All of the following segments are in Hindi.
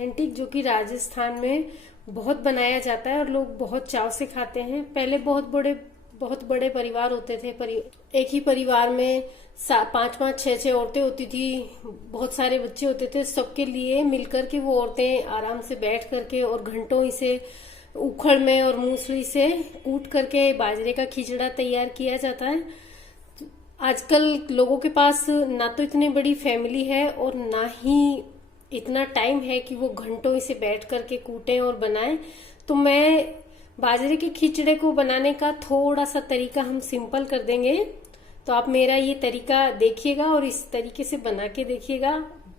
एंटीक जो कि राजस्थान में बहुत बनाया जाता है और लोग बहुत चाव से खाते हैं। पहले बहुत बड़े परिवार होते थे। एक ही परिवार में 5-5 6-6 औरतें होती थी, बहुत सारे बच्चे होते थे। सबके लिए मिलकर के वो औरतें आराम से बैठ करके और घंटों इसे उखड़ में और मूसली से कूट करके बाजरे का खिचड़ा तैयार किया जाता है। आजकल लोगों के पास ना तो इतनी बड़ी फैमिली है और ना ही इतना टाइम है कि वो घंटों इसे बैठ करके कूटें और बनाएं। तो मैं बाजरे के खिचड़े को बनाने का थोड़ा सा तरीका हम सिंपल कर देंगे। तो आप मेरा ये तरीका देखिएगा और इस तरीके से बना के देखिएगा।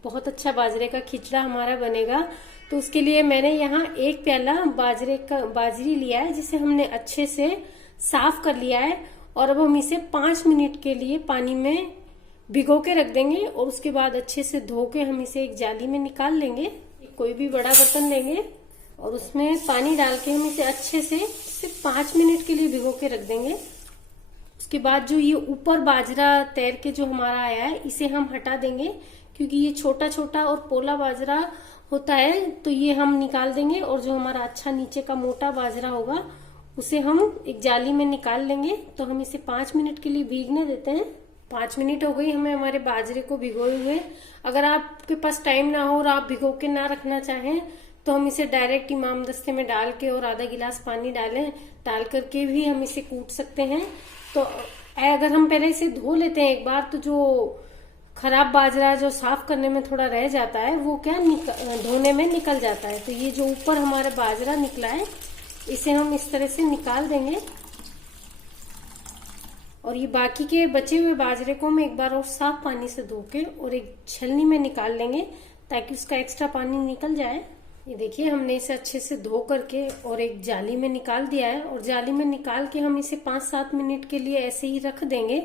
बहुत अच्छा बाजरे का खिचड़ा हमारा बनेगा। तो उसके लिए मैंने यहाँ 1 प्याला बाजरी लिया है, जिसे हमने अच्छे से साफ कर लिया है। और अब हम इसे 5 मिनट के लिए पानी में भिगो के रख देंगे और उसके बाद अच्छे से धो के हम इसे एक जाली में निकाल लेंगे। कोई भी बड़ा बर्तन लेंगे और उसमें पानी डाल के हम इसे अच्छे से सिर्फ 5 मिनट के लिए भिगो के रख देंगे। उसके बाद जो ये ऊपर बाजरा तैर के जो हमारा आया है, इसे हम हटा देंगे, क्योंकि ये छोटा छोटा और पोला बाजरा होता है। तो ये हम निकाल देंगे और जो हमारा अच्छा नीचे का मोटा बाजरा होगा उसे हम एक जाली में निकाल लेंगे। तो हम इसे 5 मिनट के लिए भीगने देते हैं। 5 मिनट हो गई हमें हमारे बाजरे को भिगोए हुए। अगर आपके पास टाइम ना हो और आप भिगो के ना रखना चाहें तो हम इसे डायरेक्ट इमाम दस्ते में डाल के और आधा गिलास पानी डाल करके भी हम इसे कूट सकते हैं। तो अगर हम पहले इसे धो लेते हैं एक बार, तो जो खराब बाजरा जो साफ करने में थोड़ा रह जाता है वो क्या धोने में निकल जाता है। तो ये जो ऊपर हमारा बाजरा निकला है, इसे हम इस तरह से निकाल देंगे और ये बाकी के बचे हुए बाजरे को हम एक बार और साफ पानी से धो के और एक छलनी में निकाल लेंगे, ताकि उसका एक्स्ट्रा पानी निकल जाए। ये देखिए, हमने इसे अच्छे से धो करके और एक जाली में निकाल दिया है। और जाली में निकाल के हम इसे 5-7 मिनट के लिए ऐसे ही रख देंगे,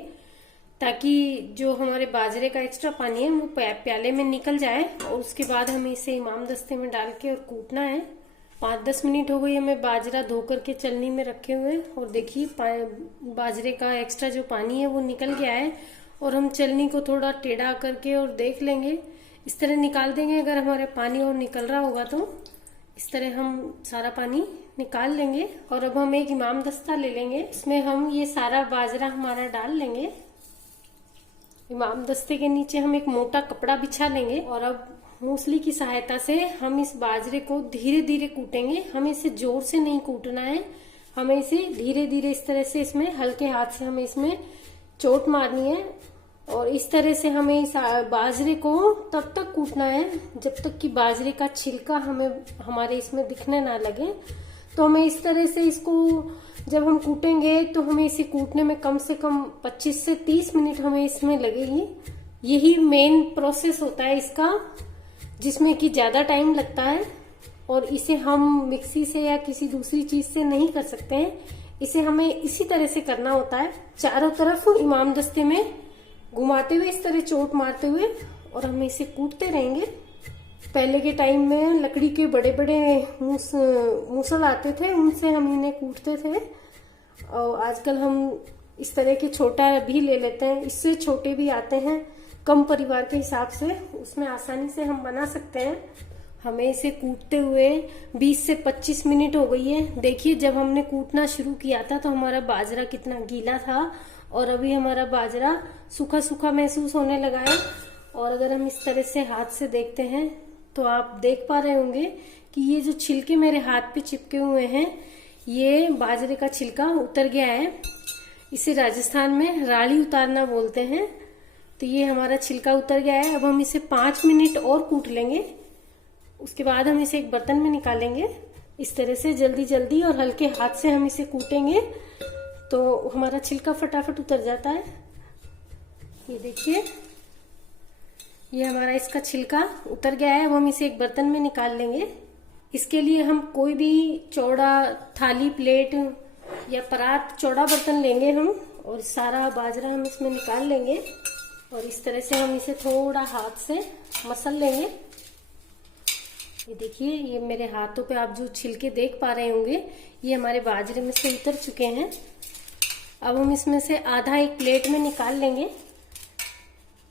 ताकि जो हमारे बाजरे का एक्स्ट्रा पानी है वो प्याले में निकल जाए। और उसके बाद हमें इसे इमाम दस्ते में डाल के और कूटना है। 5-10 मिनट हो गई हमें बाजरा धो करके चलनी में रखे हुए, और देखिए बाजरे का एक्स्ट्रा जो पानी है वो निकल गया है। और हम चलनी को थोड़ा टेढ़ा करके और देख लेंगे, इस तरह निकाल देंगे। अगर हमारे पानी और निकल रहा होगा तो इस तरह हम सारा पानी निकाल लेंगे। और अब हम एक इमाम दस्ता ले लेंगे, इसमें हम ये सारा बाजरा हमारा डाल लेंगे। इमाम दस्ते के नीचे हम एक मोटा कपड़ा बिछा लेंगे और अब मूसली की सहायता से हम इस बाजरे को धीरे धीरे कूटेंगे। हमें इसे जोर से नहीं कूटना है, हमें इसे धीरे धीरे इस तरह से इसमें हल्के हाथ से हमें इसमें चोट मारनी है। और इस तरह से हमें इस बाजरे को तब तक कूटना है जब तक कि बाजरे का छिलका हमारे इसमें दिखने ना लगे। तो हमें इस तरह से इसको जब हम कूटेंगे तो हमें इसे कूटने में कम से कम 25 से 30 मिनट हमें इसमें लगेगी। यही मेन प्रोसेस होता है इसका, जिसमें कि ज्यादा टाइम लगता है। और इसे हम मिक्सी से या किसी दूसरी चीज से नहीं कर सकते हैं, इसे हमें इसी तरह से करना होता है। चारों तरफ इमाम दस्ते में घुमाते हुए इस तरह चोट मारते हुए और हम इसे कूटते रहेंगे। पहले के टाइम में लकड़ी के बड़े बड़े मूसल आते थे, उनसे हम इन्हें कूटते थे। और आजकल हम इस तरह के छोटा भी ले लेते हैं, इससे छोटे भी आते हैं। कम परिवार के हिसाब से उसमें आसानी से हम बना सकते हैं। हमें इसे कूटते हुए 20 से 25 मिनट हो गई है। देखिए, जब हमने कूटना शुरू किया था तो हमारा बाजरा कितना गीला था और अभी हमारा बाजरा सूखा सूखा महसूस होने लगा है। और अगर हम इस तरह से हाथ से देखते हैं तो आप देख पा रहे होंगे कि ये जो छिलके मेरे हाथ पे चिपके हुए हैं, ये बाजरे का छिलका उतर गया है। इसे राजस्थान में राड़ी उतारना बोलते हैं। तो ये हमारा छिलका उतर गया है। अब हम इसे 5 मिनट और कूट लेंगे, उसके बाद हम इसे एक बर्तन में निकालेंगे। इस तरह से जल्दी जल्दी और हल्के हाथ से हम इसे कूटेंगे तो हमारा छिलका फटाफट उतर जाता है। ये देखिए, ये हमारा इसका छिलका उतर गया है। अब हम इसे एक बर्तन में निकाल लेंगे। इसके लिए हम कोई भी चौड़ा थाली, प्लेट या परात, चौड़ा बर्तन लेंगे हम, और सारा बाजरा हम इसमें निकाल लेंगे और इस तरह से हम इसे थोड़ा हाथ से मसल लेंगे। ये देखिए, ये मेरे हाथों पे आप जो छिलके देख पा रहे होंगे, ये हमारे बाजरे में से उतर चुके हैं। अब हम इसमें से आधा एक प्लेट में निकाल लेंगे,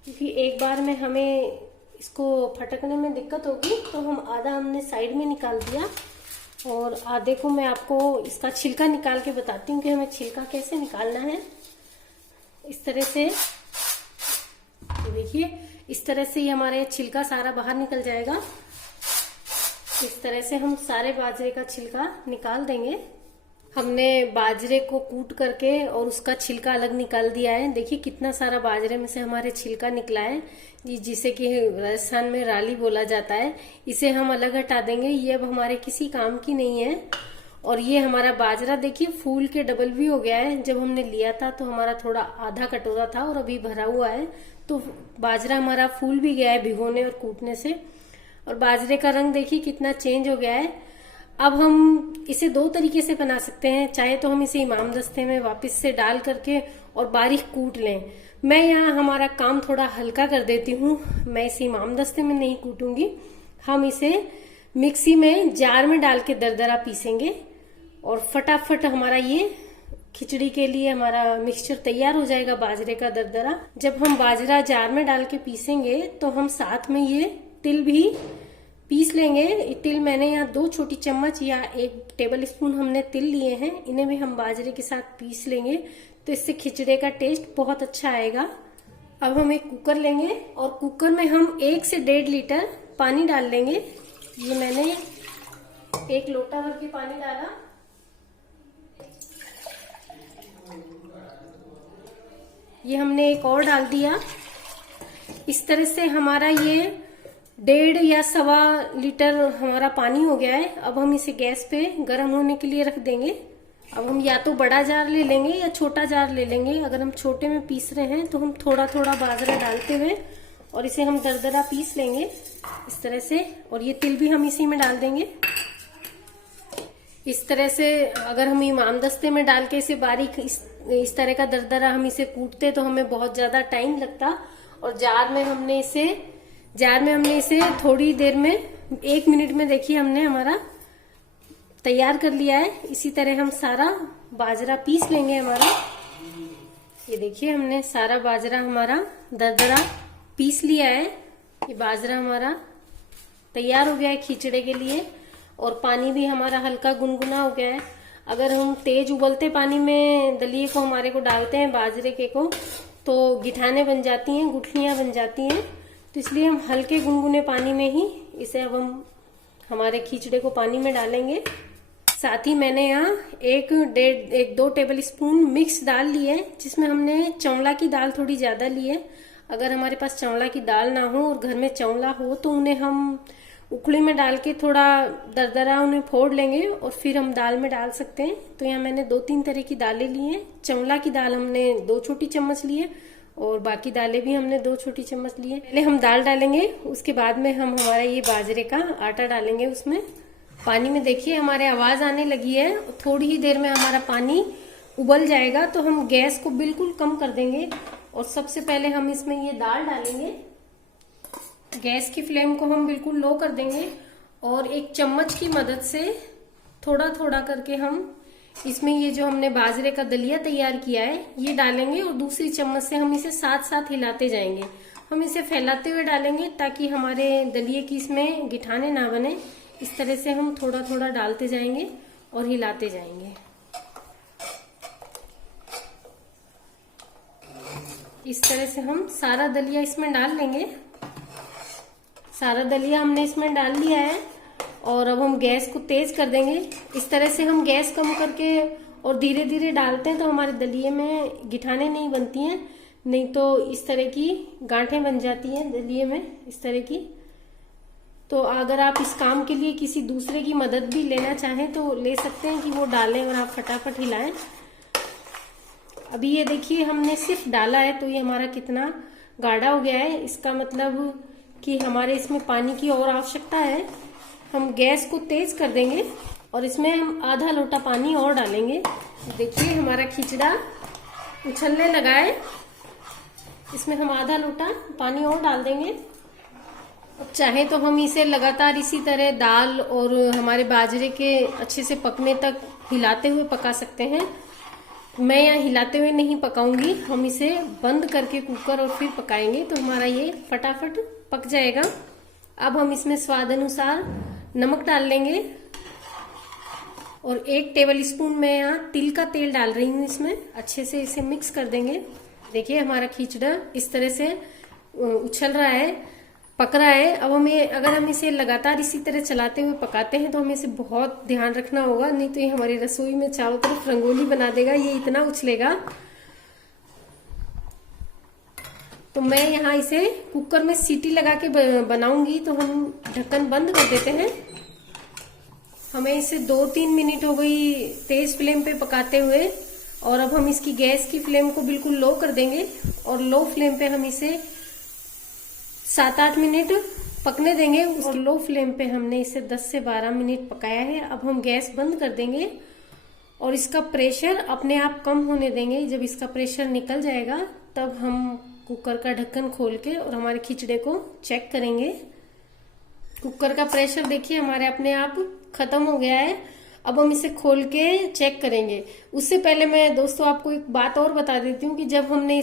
क्योंकि एक बार में हमें इसको फटकने में दिक्कत होगी, तो हम आधा हमने साइड में निकाल दिया और आधे को मैं आपको इसका छिलका निकाल के बताती हूँ कि हमें छिलका कैसे निकालना है। इस तरह से देखिए, इस तरह से ये हमारे छिलका सारा बाहर निकल जाएगा। इस तरह से हम सारे बाजरे का छिलका निकाल देंगे। हमने बाजरे को कूट करके और उसका छिलका अलग निकाल दिया है। देखिए कितना सारा बाजरे में से हमारे छिलका निकला है, जिसे कि राजस्थान में राली बोला जाता है। इसे हम अलग हटा देंगे, ये अब हमारे किसी काम की नहीं है। और ये हमारा बाजरा देखिए फूल के डबल भी हो गया है। जब हमने लिया था तो हमारा थोड़ा आधा कटोरा था और अभी भरा हुआ है, तो बाजरा हमारा फूल भी गया है भिगोने और कूटने से। और बाजरे का रंग देखिए कितना चेंज हो गया है। अब हम इसे दो तरीके से बना सकते हैं, चाहे तो हम इसे इमाम दस्ते में वापस से डाल करके और बारीक कूट लें। मैं यहाँ हमारा काम थोड़ा हल्का कर देती हूँ, मैं इसे इमाम दस्ते में नहीं कूटूंगी। हम इसे मिक्सी में जार में डाल के दरदरा पीसेंगे और फटाफट हमारा ये खिचड़ी के लिए हमारा मिक्सचर तैयार हो जाएगा बाजरे का दरदरा। जब हम बाजरा जार में डाल के पीसेंगे तो हम साथ में ये तिल भी पीस लेंगे। तिल मैंने यहाँ 2 छोटी चम्मच या 1 टेबल स्पून हमने तिल लिए हैं, इन्हें भी हम बाजरे के साथ पीस लेंगे, तो इससे खिचड़े का टेस्ट बहुत अच्छा आएगा। अब हम एक कुकर लेंगे और कुकर में हम 1 से 1.5 लीटर पानी डाल लेंगे। ये मैंने 1 लोटा भर के पानी डाला। ये हमने एक और डाल दिया। इस तरह से हमारा ये 1.5 या 1.25 लीटर हमारा पानी हो गया है। अब हम इसे गैस पे गर्म होने के लिए रख देंगे। अब हम या तो बड़ा जार ले लेंगे या छोटा जार ले लेंगे। अगर हम छोटे में पीस रहे हैं तो हम थोड़ा थोड़ा बाजरा डालते हुए और इसे हम दरदरा पीस लेंगे इस तरह से। और ये तिल भी हम इसी में डाल देंगे इस तरह से। अगर हम इमाम दस्ते में डाल के इसे बारीक इस तरह का दरदरा हम इसे कूटते तो हमें बहुत ज्यादा टाइम लगता। और जार में हमने इसे थोड़ी देर में 1 मिनट में देखिए हमने हमारा तैयार कर लिया है। इसी तरह हम सारा बाजरा पीस लेंगे हमारा। ये देखिए हमने सारा बाजरा हमारा दरदरा पीस लिया है। ये बाजरा हमारा तैयार हो गया है खिचड़े के लिए। और पानी भी हमारा हल्का गुनगुना हो गया है। अगर हम तेज उबलते पानी में दलिए को हमारे को डालते हैं बाजरे के को, तो गिठाने बन जाती हैं, गुठलियां बन जाती हैं। तो इसलिए हम हल्के गुनगुने पानी में ही इसे अब हम हमारे खिचड़े को पानी में डालेंगे। साथ ही मैंने यहाँ 1-2 टेबल स्पून मिक्स दाल ली है, जिसमें हमने चौला की दाल थोड़ी ज्यादा ली है। अगर हमारे पास चौला की दाल ना हो और घर में चौला हो तो उन्हें हम उखली में डाल के थोड़ा दरदरा उन्हें फोड़ लेंगे और फिर हम दाल में डाल सकते हैं। तो यहाँ मैंने 2-3 तरह की दालें ली हैं। चौला की दाल हमने 2 छोटी चम्मच ली है और बाकी दालें भी हमने 2 छोटी चम्मच ली है। पहले हम दाल डालेंगे, उसके बाद में हम हमारा ये बाजरे का आटा डालेंगे उसमें। पानी में देखिए हमारे आवाज आने लगी है। थोड़ी ही देर में हमारा पानी उबल जाएगा तो हम गैस को बिल्कुल कम कर देंगे और सबसे पहले हम इसमें ये दाल डालेंगे। गैस की फ्लेम को हम बिल्कुल लो कर देंगे और एक चम्मच की मदद से थोड़ा थोड़ा करके हम इसमें ये जो हमने बाजरे का दलिया तैयार किया है ये डालेंगे और दूसरी चम्मच से हम इसे साथ साथ हिलाते जाएंगे। हम इसे फैलाते हुए डालेंगे ताकि हमारे दलिये की इसमें गिठाने ना बने। इस तरह से हम थोड़ा थोड़ा डालते जाएंगे और हिलाते जाएंगे। इस तरह से हम सारा दलिया इसमें डाल लेंगे। सारा दलिया हमने इसमें डाल लिया है और अब हम गैस को तेज कर देंगे। इस तरह से हम गैस कम करके और धीरे धीरे डालते हैं तो हमारे दलिये में गिठाने नहीं बनती हैं, नहीं तो इस तरह की गांठें बन जाती हैं दलिये में इस तरह की। तो अगर आप इस काम के लिए किसी दूसरे की मदद भी लेना चाहें तो ले सकते हैं कि वो डालें और आप फटाफट हिलाएं। अभी ये देखिए हमने सिर्फ डाला है तो ये हमारा कितना गाढ़ा हो गया है। इसका मतलब कि हमारे इसमें पानी की और आवश्यकता है। हम गैस को तेज कर देंगे और इसमें हम आधा लोटा पानी और डालेंगे। देखिए हमारा खिचड़ा उछलने लगा है। इसमें हम आधा लोटा पानी और डाल देंगे। अब चाहे तो हम इसे लगातार इसी तरह दाल और हमारे बाजरे के अच्छे से पकने तक हिलाते हुए पका सकते हैं। मैं यहाँ हिलाते हुए नहीं पकाऊंगी, हम इसे बंद करके कुकर और फिर पकाएंगे तो हमारा ये फटाफट पक जाएगा। अब हम इसमें स्वाद अनुसार नमक डाल लेंगे और 1 टेबल स्पून मैं यहाँ तिल का तेल डाल रही हूँ इसमें। अच्छे से इसे मिक्स कर देंगे। देखिए हमारा खिचड़ा इस तरह से उछल रहा है, पक रहा है। अब हमें, अगर हम इसे लगातार इसी तरह चलाते हुए पकाते हैं तो हमें इसे बहुत ध्यान रखना होगा, नहीं तो ये हमारी रसोई में चारों तरफ रंगोली बना देगा, ये इतना उछलेगा। तो मैं यहाँ इसे कुकर में सीटी लगा के बनाऊंगी, तो हम ढक्कन बंद कर देते हैं। हमें इसे 2-3 मिनट हो गई तेज फ्लेम पे पकाते हुए, और अब हम इसकी गैस की फ्लेम को बिल्कुल लो कर देंगे और लो फ्लेम पे हम इसे 7-8 मिनट पकने देंगे। और लो फ्लेम पे हमने इसे 10 से 12 मिनट पकाया है। अब हम गैस बंद कर देंगे और इसका प्रेशर अपने आप कम होने देंगे। जब इसका प्रेशर निकल जाएगा तब हम कुकर का ढक्कन खोल के और हमारे खिचड़े को चेक करेंगे। कुकर का प्रेशर देखिए हमारे अपने आप खत्म हो गया है। अब हम इसे खोल के चेक करेंगे। उससे पहले मैं दोस्तों आपको एक बात और बता देती हूँ कि जब हमने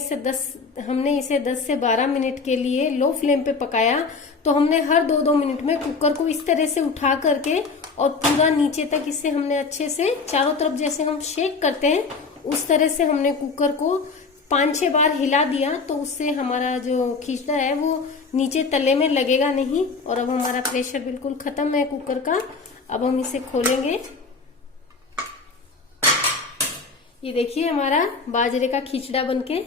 इसे 10 से 12 मिनट के लिए लो फ्लेम पे पकाया, तो हमने हर 2-2 मिनट में कुकर को इस तरह से उठा करके और पूरा नीचे तक इसे हमने अच्छे से चारों तरफ, जैसे हम शेक करते हैं उस तरह से हमने कुकर को 5-6 बार हिला दिया। तो उससे हमारा जो खिचड़ा है वो नीचे तले में लगेगा नहीं। और अब हमारा प्रेशर बिल्कुल खत्म है कुकर का। अब हम इसे खोलेंगे। ये देखिए हमारा बाजरे का खिचड़ा बनके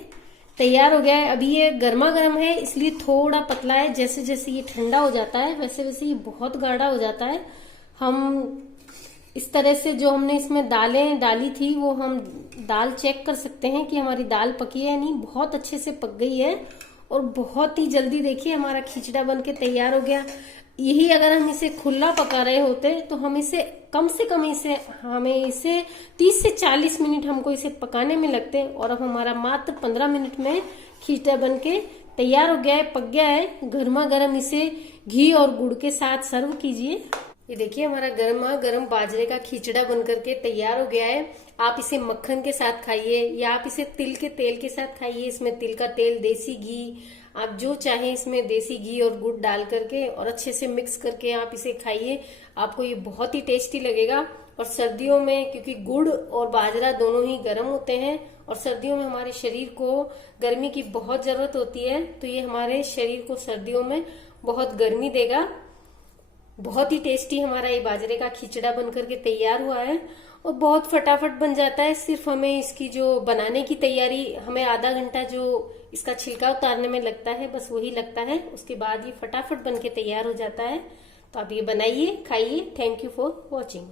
तैयार हो गया है। अभी ये गर्मा गर्म है इसलिए थोड़ा पतला है। जैसे जैसे ये ठंडा हो जाता है वैसे वैसे ये बहुत गाढ़ा हो जाता है। हम इस तरह से जो हमने इसमें दालें डाली थी वो हम दाल चेक कर सकते हैं कि हमारी दाल पकी है या नहीं। बहुत अच्छे से पक गई है और बहुत ही जल्दी देखिए हमारा खिचड़ा बनके तैयार हो गया। यही अगर हम इसे खुला पका रहे होते तो हम इसे कम से कम हमें इसे 30 से 40 मिनट हमको इसे पकाने में लगते। और अब हमारा मात्र 15 मिनट में खिचड़ा बनके तैयार हो गया है, पक गया है। गर्मा गर्म इसे घी और गुड़ के साथ सर्व कीजिए। ये देखिए हमारा गर्मा गर्म बाजरे का खिचड़ा बनकर के तैयार हो गया है। आप इसे मक्खन के साथ खाइए या आप इसे तिल के तेल के साथ खाइए। इसमें तिल का तेल, देसी घी, आप जो चाहें इसमें देसी घी और गुड़ डाल करके और अच्छे से मिक्स करके आप इसे खाइए। आपको ये बहुत ही टेस्टी लगेगा। और सर्दियों में, क्योंकि गुड़ और बाजरा दोनों ही गर्म होते हैं और सर्दियों में हमारे शरीर को गर्मी की बहुत जरूरत होती है, तो ये हमारे शरीर को सर्दियों में बहुत गर्मी देगा। बहुत ही टेस्टी हमारा ये बाजरे का खिचड़ा बनकर के तैयार हुआ है और बहुत फटाफट बन जाता है। सिर्फ हमें इसकी जो बनाने की तैयारी, हमें आधा घंटा जो इसका छिलका उतारने में लगता है बस वही लगता है। उसके बाद ये फटाफट बन के तैयार हो जाता है। तो आप ये बनाइए, खाइए। Thank you for watching.